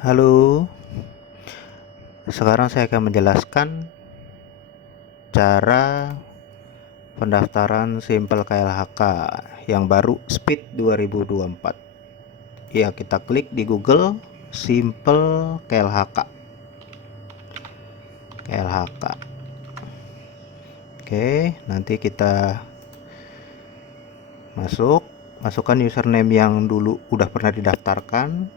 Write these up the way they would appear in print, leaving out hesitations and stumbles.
Halo, sekarang saya akan menjelaskan cara pendaftaran Simpel KLHK yang baru Speed 2024. Ya, kita klik di Google Simpel KLHK. KLHK. Oke, nanti kita masukkan username yang dulu udah pernah didaftarkan.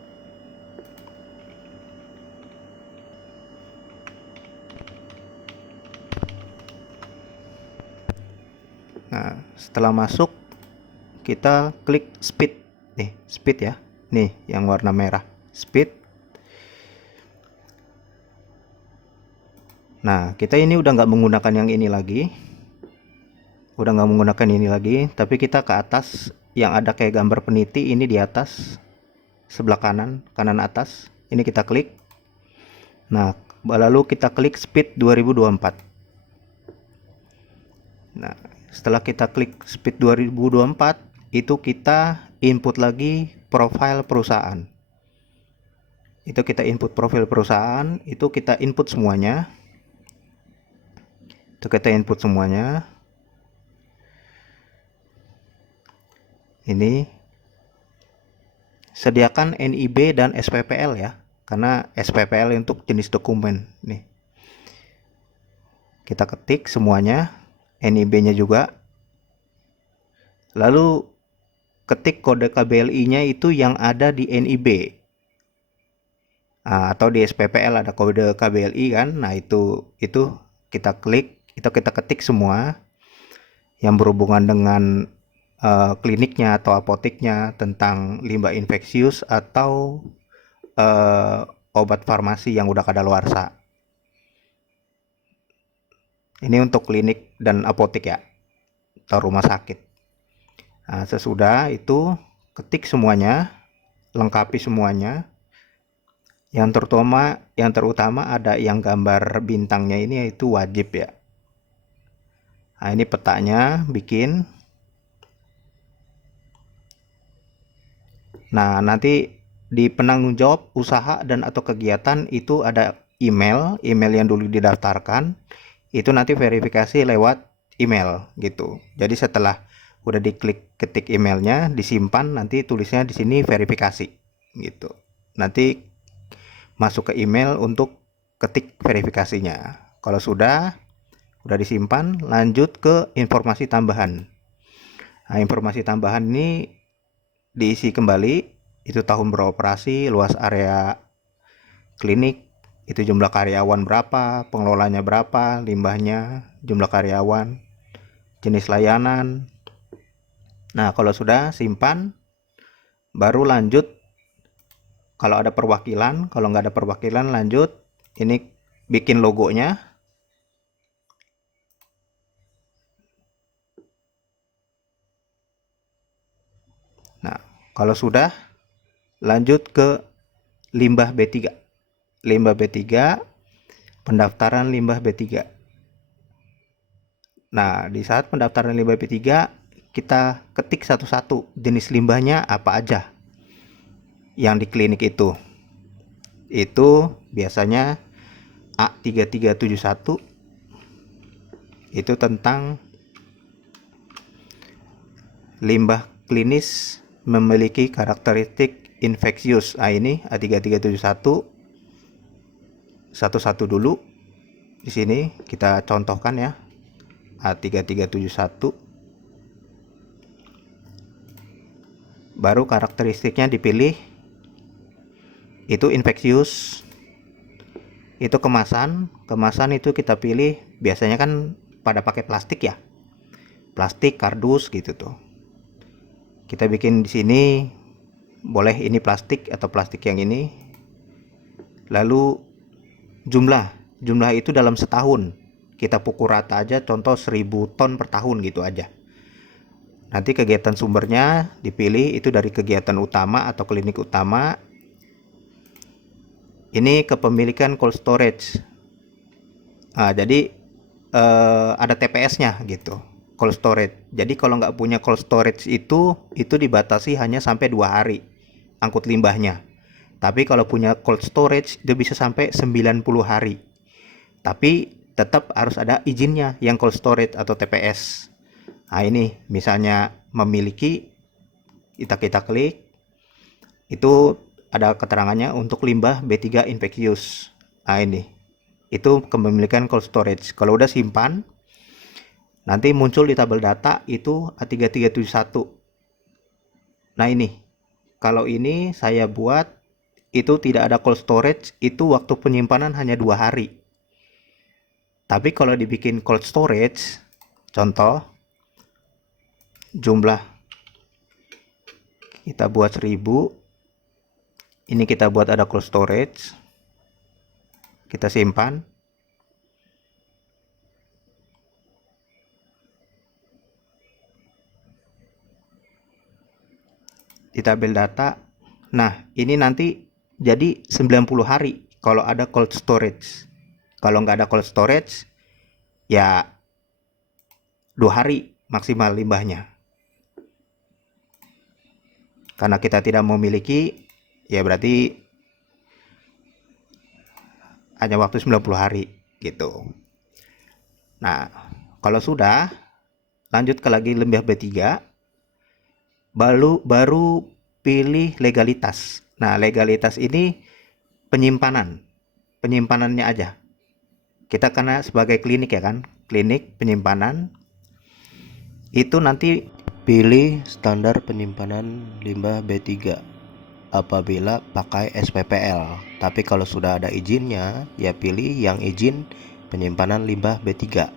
Nah, setelah masuk kita klik speed nih, speed ya, nih yang warna merah, speed. Nah, kita ini udah nggak menggunakan yang ini lagi, tapi kita ke atas yang ada kayak gambar peniti ini di atas sebelah kanan atas, ini kita klik. Nah, lalu kita klik speed 2024. Nah, setelah kita klik speed 2024, itu kita input lagi profil perusahaan. Itu kita input profil perusahaan, itu kita input semuanya. Ini sediakan NIB dan SPPL ya, karena SPPL untuk jenis dokumen. Nih, kita ketik semuanya, NIB-nya juga. Lalu ketik kode KBLI-nya itu yang ada di NIB. Atau di SPPL ada kode KBLI kan. Nah, itu kita klik, itu kita ketik semua yang berhubungan dengan kliniknya atau apoteknya, tentang limbah infeksius atau obat farmasi yang udah kadaluarsa. Ini untuk klinik dan apotek ya, atau rumah sakit. Nah, sesudah itu ketik semuanya, lengkapi semuanya. Yang terutama ada yang gambar bintangnya ini, yaitu wajib ya. Nah, ini petanya bikin. Nah, nanti di penanggung jawab usaha dan atau kegiatan itu ada email yang dulu didaftarkan, itu nanti verifikasi lewat email gitu. Jadi setelah udah diklik ketik emailnya, disimpan, nanti tulisnya di sini verifikasi gitu. Nanti masuk ke email untuk ketik verifikasinya. Kalau sudah disimpan, lanjut ke informasi tambahan. Nah, informasi tambahan ini diisi kembali, itu tahun beroperasi, luas area klinik, itu jumlah karyawan berapa, pengelolanya berapa, limbahnya, jumlah karyawan, jenis layanan. Nah, kalau sudah simpan, baru lanjut. Kalau ada perwakilan, kalau nggak ada perwakilan, lanjut. Ini bikin logonya. Nah, kalau sudah, lanjut ke limbah B3. Limbah B3, pendaftaran limbah B3. Nah, di saat pendaftaran limbah B3, kita ketik satu-satu jenis limbahnya apa aja yang di klinik itu. Itu biasanya A3371, itu tentang limbah klinis memiliki karakteristik infeksius. Ini A3371 satu-satu dulu. Di sini kita contohkan ya, A3371. Baru karakteristiknya dipilih, itu infeksius. Itu kemasan itu kita pilih, biasanya kan pada pakai plastik ya, plastik kardus gitu tuh. Kita bikin di sini, boleh ini plastik atau plastik yang ini. Lalu jumlah itu dalam setahun kita pukul rata aja, contoh 1000 ton per tahun gitu aja. Nanti kegiatan sumbernya dipilih, itu dari kegiatan utama atau klinik utama. Ini kepemilikan cold storage. Jadi ada TPS-nya gitu, cold storage. Jadi kalau nggak punya cold storage itu dibatasi hanya sampai 2 hari angkut limbahnya. Tapi kalau punya cold storage itu bisa sampai 90 hari. Tapi tetap harus ada izinnya yang cold storage atau TPS. Nah, ini misalnya memiliki, kita klik, itu ada keterangannya untuk limbah B3 infectious. Nah, ini itu kepemilikan cold storage. Kalau udah simpan, nanti muncul di tabel data itu A3371. Nah, ini kalau ini saya buat itu tidak ada cold storage, itu waktu penyimpanan hanya 2 hari. Tapi kalau dibikin cold storage, contoh jumlah kita buat 1000, ini kita buat ada cold storage, kita simpan. Di tabel data, nah ini nanti jadi 90 hari kalau ada cold storage. Kalau nggak ada cold storage, ya 2 hari maksimal limbahnya. Karena kita tidak memiliki, ya berarti hanya waktu 90 hari gitu. Nah, kalau sudah lanjut ke lagi limbah B3, baru pilih legalitas. Nah, legalitas ini penyimpanannya aja. Kita karena sebagai klinik ya kan, klinik penyimpanan itu nanti Pilih standar penyimpanan limbah B3 apabila pakai SPPL. Tapi kalau sudah ada izinnya, ya pilih yang izin penyimpanan limbah B3.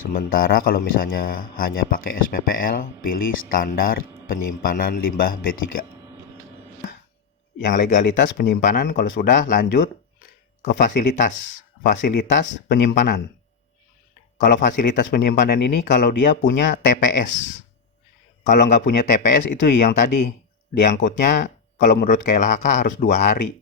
Sementara kalau misalnya hanya pakai SPPL, pilih standar penyimpanan limbah B3. yang legalitas penyimpanan. Kalau sudah, lanjut ke fasilitas penyimpanan. Kalau fasilitas penyimpanan ini kalau dia punya TPS. Kalau nggak punya TPS itu yang tadi diangkutnya, kalau menurut KLHK harus 2 hari.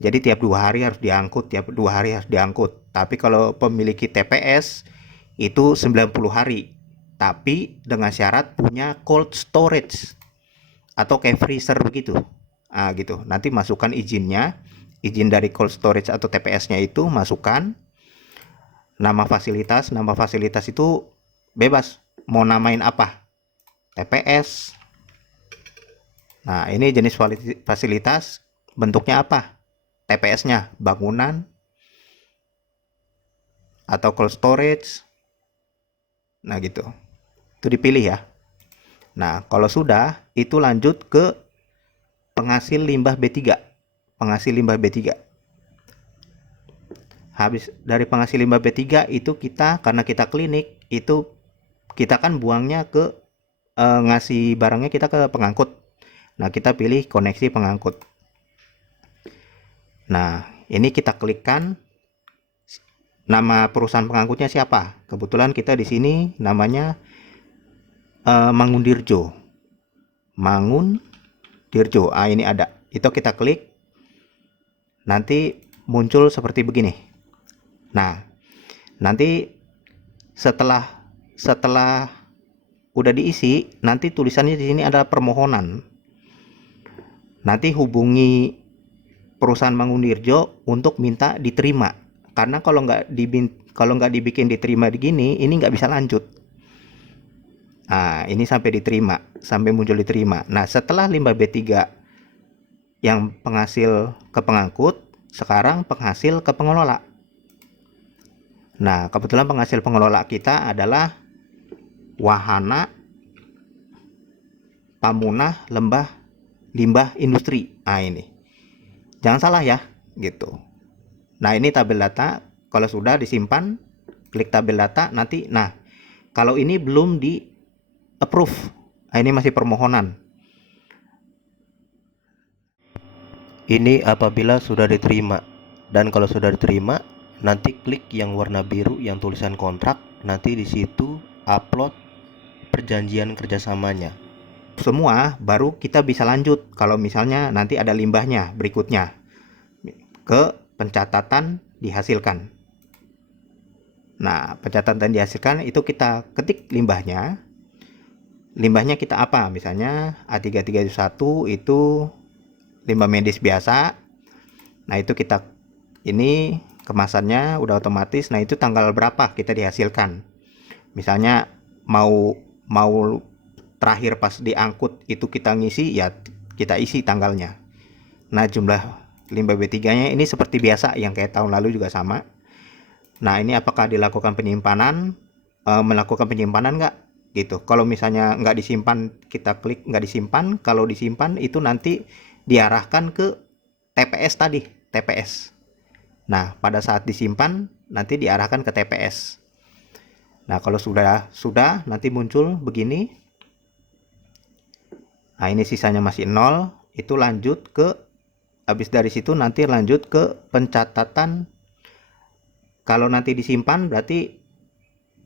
Jadi tiap 2 hari harus diangkut, tiap 2 hari harus diangkut. Tapi kalau pemiliki TPS itu 90 hari. Tapi dengan syarat punya cold storage atau kayak freezer begitu. Ah gitu. Nanti masukkan izinnya, izin dari cold storage atau TPS-nya itu masukkan nama fasilitas itu bebas mau namain apa. TPS. Nah, ini jenis fasilitas, bentuknya apa? TPS-nya bangunan atau cold storage. Nah, gitu. Itu dipilih ya. Nah, kalau sudah, itu lanjut ke penghasil limbah B3. Penghasil limbah B3. Habis dari penghasil limbah B3 itu kita, karena kita klinik, itu kita kan buangnya ke ngasih barangnya kita ke pengangkut. Nah, kita pilih koneksi pengangkut. Nah, ini kita klikkan nama perusahaan pengangkutnya siapa. Kebetulan kita di sini namanya Mangundirjo. Mangundirjo. Ah, ini ada. Itu kita klik. Nanti muncul seperti begini. Nah, nanti setelah udah diisi, nanti tulisannya di sini ada permohonan. Nanti hubungi perusahaan Mangundirjo untuk minta diterima. Karena kalau nggak dibikin diterima begini, ini nggak bisa lanjut. Nah, ini sampai diterima, sampai muncul diterima. Nah, setelah limbah B3 yang penghasil ke pengangkut, sekarang penghasil ke pengelola. Nah, kebetulan penghasil pengelola kita adalah Wahana Pamunah Limbah Industri. Nah, ini. Jangan salah ya, gitu. Nah, ini tabel data. Kalau sudah disimpan, klik tabel data nanti. Nah, kalau ini belum di approve. Nah, ini masih permohonan. Ini apabila sudah diterima. Dan kalau sudah diterima, nanti klik yang warna biru yang tulisan kontrak. Nanti di situ upload perjanjian kerjasamanya. Semua baru kita bisa lanjut kalau misalnya nanti ada limbahnya berikutnya ke pencatatan dihasilkan. Nah, pencatatan dihasilkan itu kita ketik limbahnya kita apa, misalnya A331 itu limbah medis biasa. Nah, itu kita ini kemasannya udah otomatis. Nah, itu tanggal berapa kita dihasilkan. Misalnya mau mau terakhir pas diangkut itu kita ngisi, ya kita isi tanggalnya. Nah, jumlah limbah B3-nya ini seperti biasa yang kayak tahun lalu juga sama. Nah, ini apakah dilakukan penyimpanan, melakukan penyimpanan nggak gitu. Kalau misalnya nggak disimpan, kita klik nggak disimpan. Kalau disimpan itu nanti diarahkan ke TPS tadi, TPS. Nah, pada saat disimpan nanti diarahkan ke TPS. Nah, kalau sudah nanti muncul begini. Nah, ini sisanya masih 0, itu lanjut ke, habis dari situ nanti lanjut ke pencatatan. Kalau nanti disimpan berarti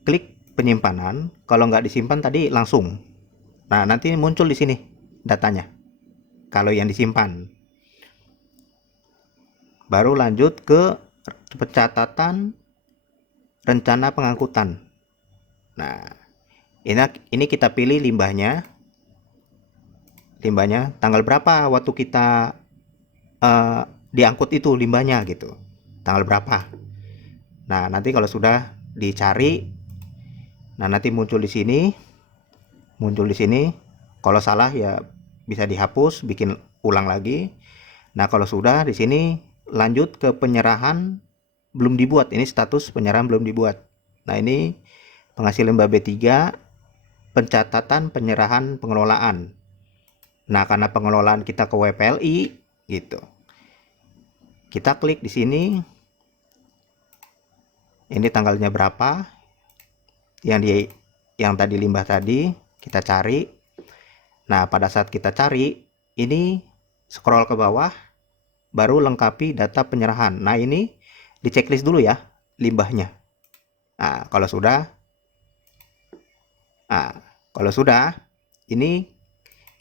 klik penyimpanan, kalau nggak disimpan tadi langsung. Nah, nanti muncul di sini datanya. Kalau yang disimpan. Baru lanjut ke pencatatan rencana pengangkutan. Nah, ini kita pilih limbahnya. Limbahnya tanggal berapa waktu kita diangkut itu limbahnya gitu. Tanggal berapa. Nah, nanti kalau sudah dicari, nah nanti muncul di sini. Muncul di sini. Kalau salah ya bisa dihapus, bikin ulang lagi. Nah, kalau sudah di sini lanjut ke penyerahan belum dibuat. Ini status penyerahan belum dibuat. Nah, ini penghasil limbah B3, pencatatan penyerahan pengelolaan. Nah, karena pengelolaan kita ke WPLI gitu. Kita klik di sini. Ini tanggalnya berapa? Yang tadi limbah tadi kita cari. Nah, pada saat kita cari, ini scroll ke bawah, baru lengkapi data penyerahan. Nah, ini di checklist dulu ya limbahnya. Nah, kalau sudah, ini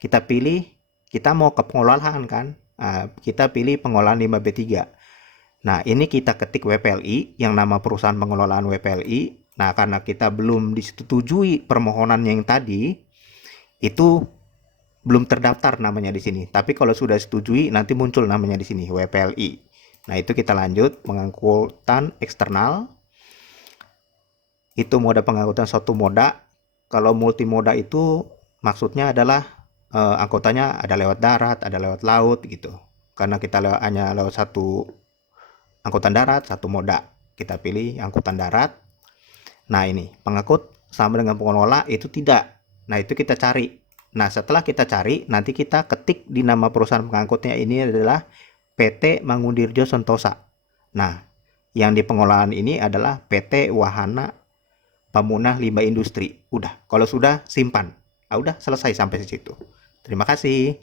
kita pilih, kita mau ke pengolahan kan. Nah, kita pilih pengolahan limbah B3. Nah, ini kita ketik WPLI, yang nama perusahaan pengelolaan WPLI. Nah, karena kita belum disetujui permohonan yang tadi, itu belum terdaftar namanya di sini. Tapi kalau sudah setujui, nanti muncul namanya di sini, WPLI. Nah, itu kita lanjut, pengangkutan eksternal. Itu moda pengangkutan suatu moda. Kalau multimoda itu maksudnya adalah angkutannya ada lewat darat, ada lewat laut gitu. Karena kita hanya lewat satu angkutan darat, satu moda. Kita pilih angkutan darat. Nah, ini pengangkut sama dengan pengelola itu tidak. Nah, itu kita cari. Nah, setelah kita cari, nanti kita ketik di nama perusahaan pengangkutnya ini adalah PT Mangundirjo Sentosa. Nah, yang di pengelolaan ini adalah PT Wahana Pamunah Limbah Industri. Udah, kalau sudah simpan. Ah, udah selesai sampai situ. Terima kasih.